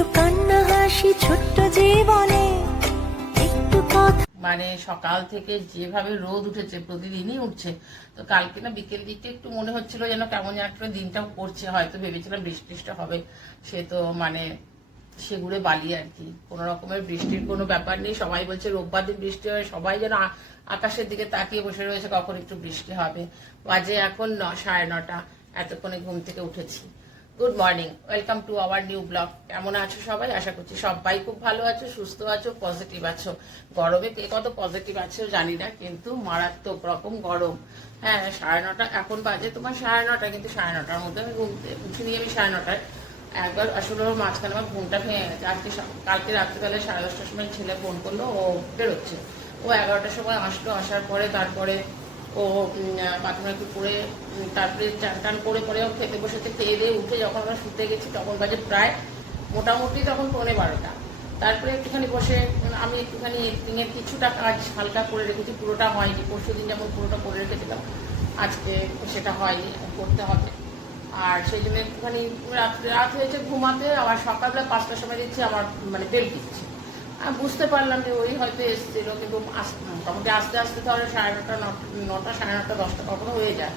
একটু কান্না হাসি ছোট্ট জীবনে একটু কথা। মানে সকাল থেকে যেভাবে রোদ উঠেছে, প্রতিদিনই উঠছে, তো কালকে না বিকেল দিকটা একটু মনে হচ্ছিল যেন কেমন যেন একটা দিনটাও করছে, হয়তো ভেবেছিলাম বৃষ্টিটা হবে, সে তো মানে সেগুড়ে বালি আর কি। কোনো রকমের বৃষ্টির কোনো ব্যাপার নেই। সবাই বলছে রোববার দিন বৃষ্টি হয়, সবাই যেন আকাশের দিকে তাকিয়ে বসে রয়েছে কখন একটু বৃষ্টি হবে। বাজে এখন 9:30, এতক্ষণে ঘুম থেকে উঠেছি। Good morning, welcome to our new blog. কেমন আছো সবাই? আশা করছি সবাই খুব ভালো আছো, সুস্থ আছো, পজিটিভ আছো। গরমে কে কত পজিটিভ আছো জানি না, কিন্তু মারাত্মক রকম গরম। হ্যাঁ, 9:30 এখন বাজে তোমার 9:30, কিন্তু 9:30টার মধ্যে আমি উঠিনি। আমি 9:30টায় একবার আসলে ওর মাঝখানে আমার ঘুমটা ভেঙে গেছে। কালকে রাত্রিবেলা 10:30টার সময় ছেলে ফোন করলো, ও বেরোচ্ছে। ও 11টার সময় আসলো, আসার পরে তারপরে ও বাথরুমে একটু করে তারপরে চান টান করে পরে ও খেতে বসেছে। খেয়ে দিয়ে উঠে যখন আমরা শুতে গেছি তখন বাজে প্রায় মোটামুটি তখন 11:30। তারপরে একটুখানি বসে আমি একটুখানি এডিটিংয়ের কিছুটা কাজ হালকা করে রেখেছি, পুরোটা হয়নি। পরশু দিন যেমন পুরোটা করে রেখেছিলাম, আজকে সেটা হয়নি, করতে হবে। আর সেই জন্য একটুখানি রাত হয়েছে ঘুমাতে। আবার সকালবেলা 5টার সময় দিচ্ছি আমার মানে বেল দিচ্ছে। আমি বুঝতে পারলাম যে ওই হয়তো এসছিল, কিন্তু মোটামুটি আস্তে আস্তে ধরো 9:30, 9টা, 9:30, 10টা কখনো হয়ে যায়।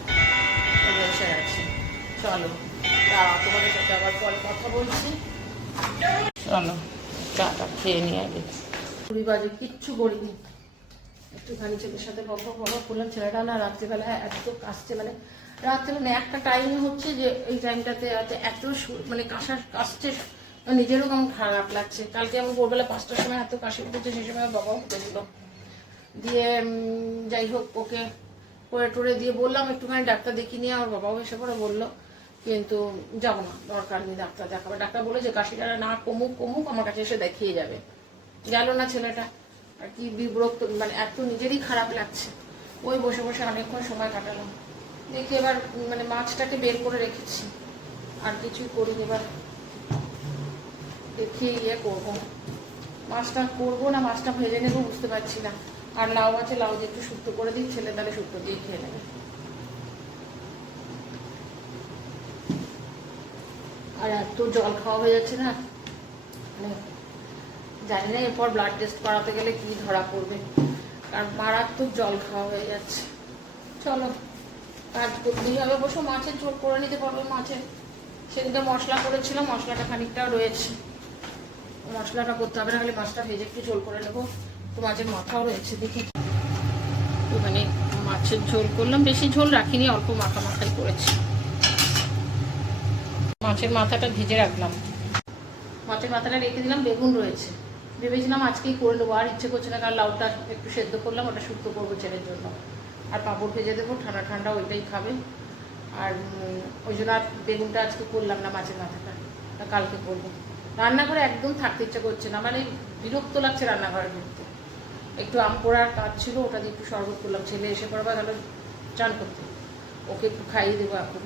এসে গেছে। চলো তোমাদের সাথে আবার পরে কথা বলছি। চলো চাটা খেয়ে নিয়ে আগে। 20 বাজে, কিচ্ছু করিনি, একটুখানি ছেলের সাথে গল্প করলাম। ছেলেটা না রাত্রিবেলা এত কাশছে, মানে রাত্রিবেলা একটা টাইম হচ্ছে যে এই টাইমটাতে এত মানে কাশছে, নিজেরও কেমন খারাপ লাগছে। কালকে আমি ভোরবেলা 5টার সময় এত কাশি উঠেছে, সেই সময় বাবাও উঠেছিল। দিয়ে যাই হোক ওকে করে টোরে দিয়ে বললাম একটুখানি ডাক্তার দেখিয়ে নিয়ে, আমার বাবাও এসে পরে বললো, কিন্তু যাবো না, দরকার নেই ডাক্তার দেখাবে। ডাক্তার বলে যে কাশিটা না কমুক আমার কাছে এসে দেখিয়ে যাবে। গেল না ছেলেটা। আর কি বিব্রত, মানে এত নিজেরই খারাপ লাগছে। ওই বসে বসে অনেকক্ষণ সময় কাটালাম। দেখি এবার মানে মাছটাকে বের করে রেখেছি, আর কিছুই করিনি। এবার দেখি করবো, মাছটা করবো না মাছটা ভেজে নেবো বুঝতে পারছি না। আর লাউ আছে, লাউ দিয়ে একটু শুক্তো করে দিই, ছেলে তাহলে শুক্তো দিয়ে খেয়ে নেবে। আর এত জল খাওয়া হয়ে যাচ্ছে না, মানে জানি না এরপর ব্লাড টেস্ট করাতে গেলে কি ধরা পড়বে, কারণ মারাত্মক জল খাওয়া হয়ে যাচ্ছে। চলো কাজ করতেই হবে। অবশ্য মাছের ঝোল করে নিতে পারবো। মাছের সেদিকে মশলা করেছিলাম, মশলাটা খানিকটাও রয়েছে, মশলাটা করতে হবে না, খালি মাছটা ভেজে একটু ঝোল করে নেবো। তো মাছের মাথাও রয়েছে, দেখি ওখানে মাছের ঝোল করলাম। বেশি ঝোল রাখিনি, অল্প মাখাই করেছি। মাছের মাথাটা ভেজে রাখলাম, মাছের মাথাটা রেখে দিলাম। বেগুন রয়েছে, ভেবেছিলাম আজকেই করে নেবো, আর ইচ্ছে করছে না, কারণ লাউটা একটু সেদ্ধ করলাম, ওটা শুক্তো করবো ছেলের জন্য। আর পাঁপড় ভেজে দেবো, ঠান্ডা ঠান্ডা ওইটাই খাবে। আর ওই জন্য আর বেগুনটা আজকে করলাম না, মাছের মাথাটা কালকে করবো। রান্নাঘরে একদম থাকতে ইচ্ছে করছে না, মানে বিরক্ত লাগছে রান্নাঘরে ঢুকতে। একটু আম পোড়ার কাজ ছিল, ওটা দিয়ে একটু শরবত করলাম। ছেলে এসে পড়বা গেল চান করতে, ওকে একটু খাইয়ে দেবো এখন।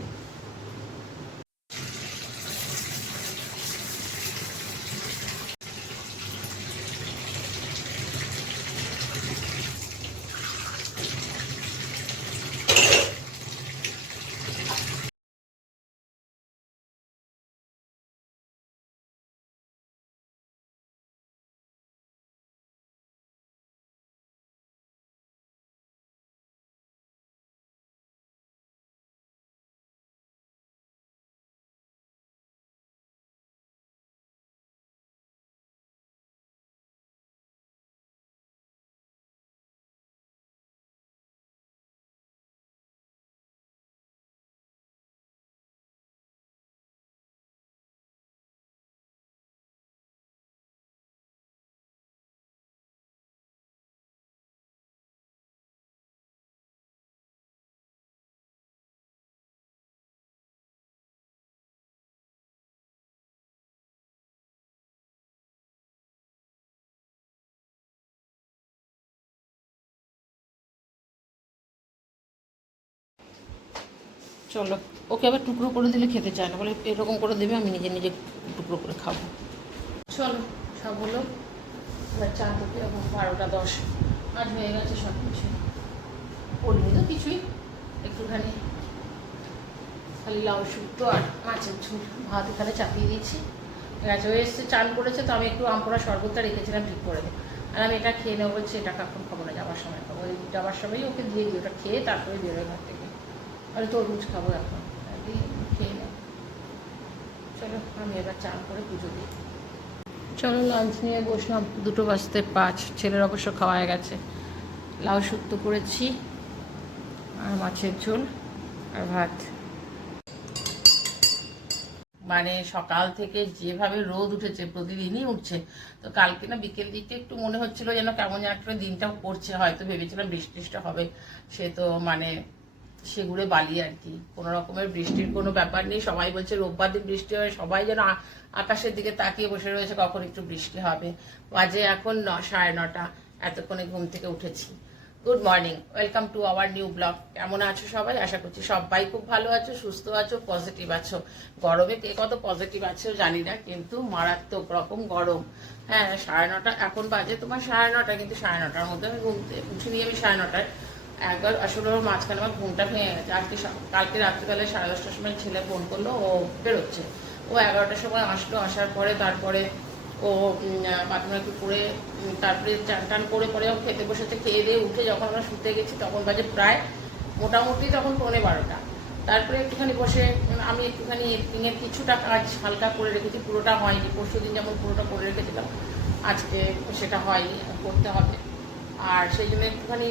চলো, ওকে আবার টুকরো করে দিলে খেতে চায় না, বলে এরকম করে দেবে, আমি নিজে নিজে টুকরো করে খাবো। চলো সব হলো, এবার চা থেকে এখন 12টা 10 আজ হয়ে গেছে সব কিছু। করিনি তো কিছুই, একটুখানি খালি লাউ শুক্তো আর মাছের ঝোল, ভাত এখানে চাপিয়ে দিয়েছি। ঠিক আছে, ও এসছে চান করেছে, তো আমি একটু আমপোড়া শরবতটা রেখেছিলাম ঠিক করে দিই। আর আমি এটা খেয়ে নেবো বলছি, এটা কখন খাবো না, যাওয়ার সময় খাবো। ওই যাওয়ার সময়ই ওকে দিয়ে দিই, ওটা খেয়ে তারপরে বেরোয় ঘর থেকে। আর তরমুজ খাবো এখন, দিয়ে খেয়ে নেব। চলো আমি এবার চান করে পুজো দিই। চলো লাঞ্চ নিয়ে বসলাম, 2:05। ছেলের অবশ্য খাওয়া হয়ে গেছে। লাউ শুক্তো করেছি, আর মাছের ঝোল, আর ভাত। মানে সকাল থেকে যেভাবে রোদ উঠেছে, প্রতিদিনই উঠছে, তো কালকে না বিকেল দিকটা একটু মনে হচ্ছিল যেন কেমন যেন একটা দিনটাও পড়ছে, হয়তো ভেবেছিলাম বৃষ্টিটা হবে। সে তো মানে সেগুড়ে বালি আর কি, কোনো রকমের বৃষ্টির কোনো ব্যাপার নেই। সবাই বলছে রোববার দিন বৃষ্টি হবে, সবাই যেন আকাশের দিকে তাকিয়ে বসে রয়েছে কখন একটু বৃষ্টি হবে। বাজে এখন 9:30, এতক্ষণে ঘুম থেকে উঠেছি। Good morning, welcome to our new blog. কেমন আছো সবাই? আশা করছি সবাই খুব ভালো আছো, সুস্থ আছো, পজিটিভ আছো। গরমে কে কত পজিটিভ আছো জানি না, কিন্তু মারাত্মক রকম গরম। হ্যাঁ, 9:30 এখন বাজে তোমার 9:30, কিন্তু 9:30টার মধ্যে আমি উঠিনি। আমি 9:30টায় একবার আসলে ওর মাঝখানে আমার ঘুমটা ভেঙে গেছে। কালকে রাত্রিবেলায় 10:30টার সময় ছেলে ফোন করলো, ও বেরোচ্ছে। ও 11টার সময় আসলো, আসার পরে তারপরে ও বাথরুমে একটু করে তারপরে চান টান করে পরে ও খেতে বসেছে। খেয়ে দিয়ে উঠে যখন আমরা শুতে গেছি তখন বাজে প্রায় মোটামুটি তখন 11:15। তারপরে একটুখানি বসে আমি একটুখানি এডিটিংয়ের কিছুটা কাজ হালকা করে রেখেছি, পুরোটা হয়নি। পরশু দিন যেমন পুরোটা করে রেখেছিলাম, আজকে সেটা হয়নি, করতে হবে। আর সেই জন্য একটুখানি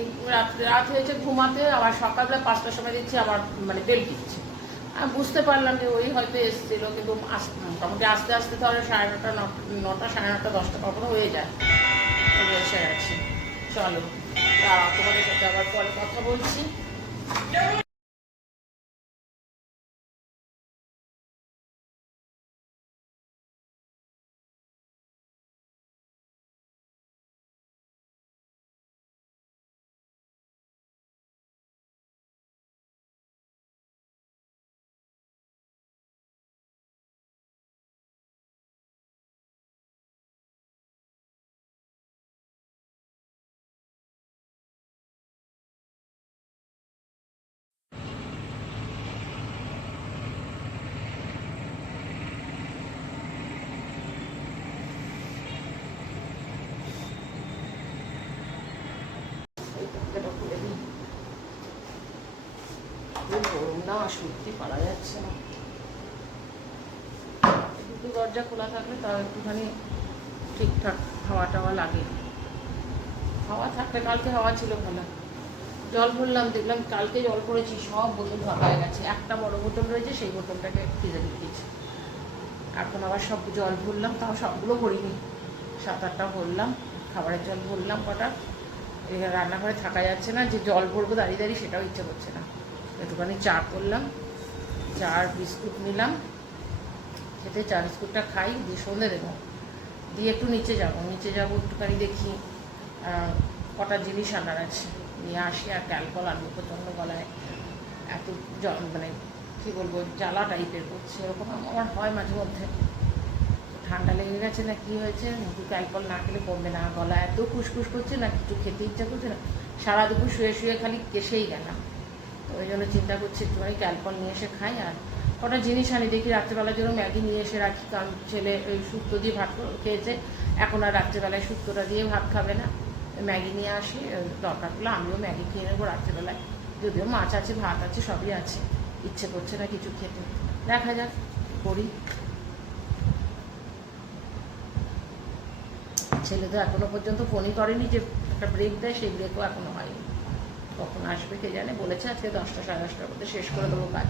রাত হয়েছে ঘুমাতে। আবার সকালবেলা 5টার সময় দিচ্ছি, আবার মানে বেল দিচ্ছে। আমি বুঝতে পারলাম যে ওই হয়তো এসেছিল, কিন্তু মোটামুটি আস্তে আস্তে ধরো 9:30, 9টা, 9:30, 10টা কখনো হয়ে যায়। এসে গেছি। চলো তোমাদের সাথে আবার পরে কথা বলছি। গরম না, সত্যি পারা যাচ্ছে না। দুটো দরজা খোলা থাকলে তাও একটুখানি ঠিকঠাক হাওয়া টাওয়া লাগে। হাওয়া থাকলে, কালকে হাওয়া ছিল ভালো। জল ভরলাম, দেখলাম কালকে জল ভরেছি, সব বোতল ফাঁকা হয়ে গেছে। একটা বড় বোতল রয়েছে, সেই বোতলটাকে ফ্রিজে রেখেছি। এখন আবার সব জল ভরলাম, তাও সবগুলো ভরিনি, 7-8টা ভরলাম। খাবারের জল ভরলাম কটা। এখানে রান্নাঘরে থাকা যাচ্ছে না, যে জল ভরবো দাঁড়িয়ে দাঁড়িয়ে, সেটাও ইচ্ছে করছে না। একটুখানি চা করলাম, চা আর বিস্কুট নিলাম, খেতে চা বিস্কুটটা খাই, দিয়ে সন্ধে দেবো, দিয়ে একটু নিচে যাবো একটুখানি দেখি কটা জিনিস আনার আছে, নিয়ে আসি। আর ক্যালকল আনবো, প্রচণ্ড গলায় এত মানে কী বলবো, জ্বালা টাইপের করছে, এরকম আমার হয় মাঝে মধ্যে। ঠান্ডা লেগে গেছে না কি হয়েছে, ক্যালকল না খেলে কমবে না। গলা এত খুসখুস করছে না, কিছু খেতে ইচ্ছা করছে না। সারা দুপুর শুয়ে শুয়ে খালি কেসেই গেলাম। তো ওই জন্য চিন্তা করছি একটুখানি ক্যালকল নিয়ে এসে খাই। আর কটা জিনিস আনি, দেখি রাত্রেবেলার জন্য ম্যাগি নিয়ে এসে রাখি, কারণ ছেলে ওই শুক্তো দিয়ে ভাত খেয়েছে, এখন আর রাত্রেবেলায় শুক্তোটা দিয়ে ভাত খাবে না। ম্যাগি নিয়ে আসি, দরকার পড়লে আমিও ম্যাগি খেয়ে নেবো রাত্রেবেলায়। যদিও মাছ আছে, ভাত আছে, সবই আছে, ইচ্ছে করছে না কিছু খেতে। দেখা যাক করি। ছেলে তো এখনো পর্যন্ত ফোনই করেনি, যে একটা ব্রেক দেয়, সেই ব্রেকও এখনো হয়নি। কখন আসবে কে জানে, বলেছে আজকে 10টা, 10:30টার মধ্যে শেষ করে দেবো কাজ।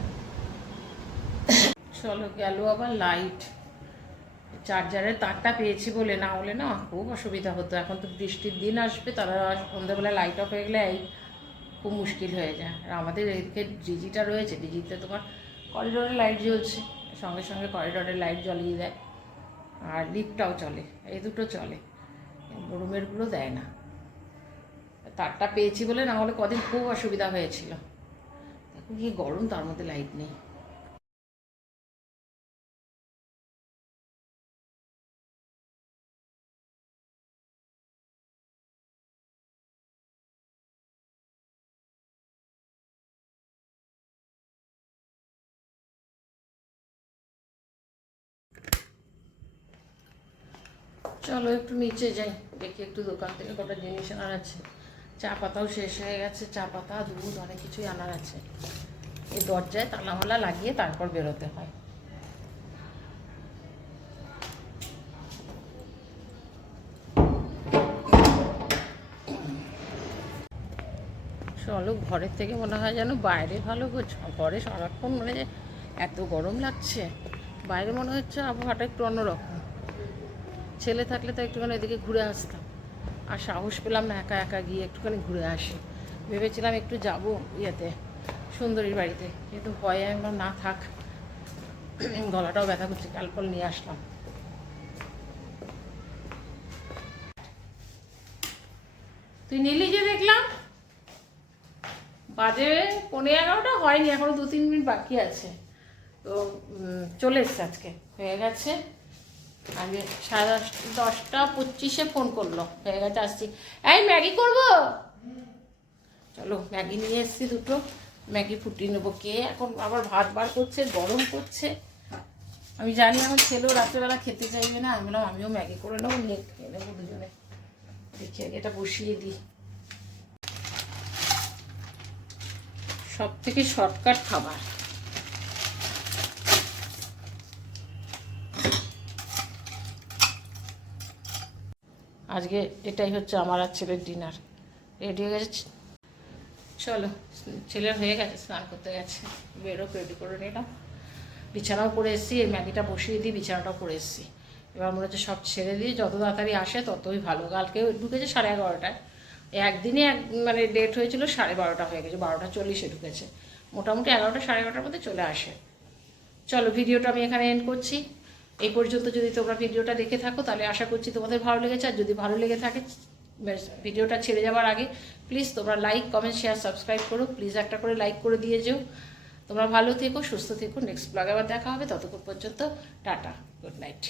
চলো গেল আবার লাইট। চার্জারের তারটা পেয়েছি বলে, না হলে না খুব অসুবিধা হতো। এখন তো বৃষ্টির দিন আসবে, তারা সন্ধ্যাবেলা লাইট অফ হয়ে গেলে এই খুব মুশকিল হয়ে যায়। আর আমাদের এদিকে ডিজিটা রয়েছে, ডিজিতে তোমার করিডোরের লাইট জ্বলছে, সঙ্গে সঙ্গে করিডোরের লাইট জ্বালিয়ে দেয়। আর লিফটটাও চলে, এই দুটো চলে, রুমেরগুলো দেয় না। তারটা পেয়েছি বলে, না হলে কদিন খুব অসুবিধা হয়েছিল। এখন কি গরম, তার মধ্যে লাইট নেই। চলো একটু নিচে যাই, দেখি একটু দোকান থেকে কটা জিনিস আনার আছে। চা পাতাও শেষ হয়ে গেছে, চা পাতা দুধ অনেক কিছুই আনার আছে। এই দরজায় তালামালা লাগিয়ে তারপর বেরোতে হয়। চলো, ঘরের থেকে মনে হয় যেন বাইরে ভালো গো। ঘরে সারাক্ষণ মানে এত গরম লাগছে, বাইরে মনে হচ্ছে আবহাওয়াটা একটু অন্যরকম। ছেলে থাকলে তো একটুখানি এদিকে ঘুরে আসতাম, আর সাহস পেলাম না একা একা গিয়ে একটুখানি ঘুরে আসি। ভেবেছিলাম একটু যাব ইয়েতে, সুন্দরীর বাড়িতে, কিন্তু ভয়ে একবার না থাক, গলাটাও ব্যথা করছে, কালপল নিয়ে আসলাম। তুই নিলি যে দেখলাম, বাজে 11:15 হয়নি, এখনো 2-3 মিনিট বাকি আছে। তো চলে এসছে, আজকে হয়ে গেছে। আগে 10:25 ফোন করলো, হয়ে গেছে, আসছি। এই ম্যাগি করবো, চলো ম্যাগি নিয়ে এসছি দুটো, ম্যাগি ফুটিয়ে নেবো। কে এখন আবার ভাত বার করছে, গরম করছে। আমি জানি আমার ছেলেও রাত্রেবেলা খেতে চাইবে না, আমি বললাম আমিও ম্যাগি করে নেবো, নিয়ে খেয়ে নেবো দুজনে। দেখি আগে এটা বসিয়ে দিই। সব থেকে শর্টকাট খাবার। আজকে এটাই হচ্ছে আমার আর ছেলের ডিনার। রেডি হয়ে গেছে, চলো। ছেলের হয়ে গেছে, স্নান করতে গেছে, বেরো রেডি করে নিলাম। বিছানাও করে এসেছি, এই ম্যাগিটা বসিয়ে দিই, বিছানাটাও করে এসেছি। এবার মনে হচ্ছে সব ছেড়ে দিয়ে যত তাড়াতাড়ি আসে ততই ভালো। কালকে ঢুকেছে 11:30টায়, একদিনে মানে ডেট হয়েছিল 12:30 হয়ে গেছে, 12:40 ঢুকেছে। মোটামুটি 11টা 11:30টার মধ্যে চলে আসে। চলো, ভিডিওটা আমি এখানে এন্ড করছি। এই পর্যন্ত যদি তোমরা ভিডিওটা দেখে থাকো তাহলে আশা করছি তোমাদের ভালো লেগেছে। আর যদি ভালো লেগে থাকে, ভিডিওটা ছেড়ে যাওয়ার আগে প্লিজ তোমরা লাইক, কমেন্ট, শেয়ার, সাবস্ক্রাইব করো। প্লিজ একটা করে লাইক করে দিয়ে যেও। তোমরা ভালো থেকো, সুস্থ থেকো। নেক্সট ব্লগে আবার দেখা হবে, ততক্ষণ পর্যন্ত টাটা, গুড নাইট।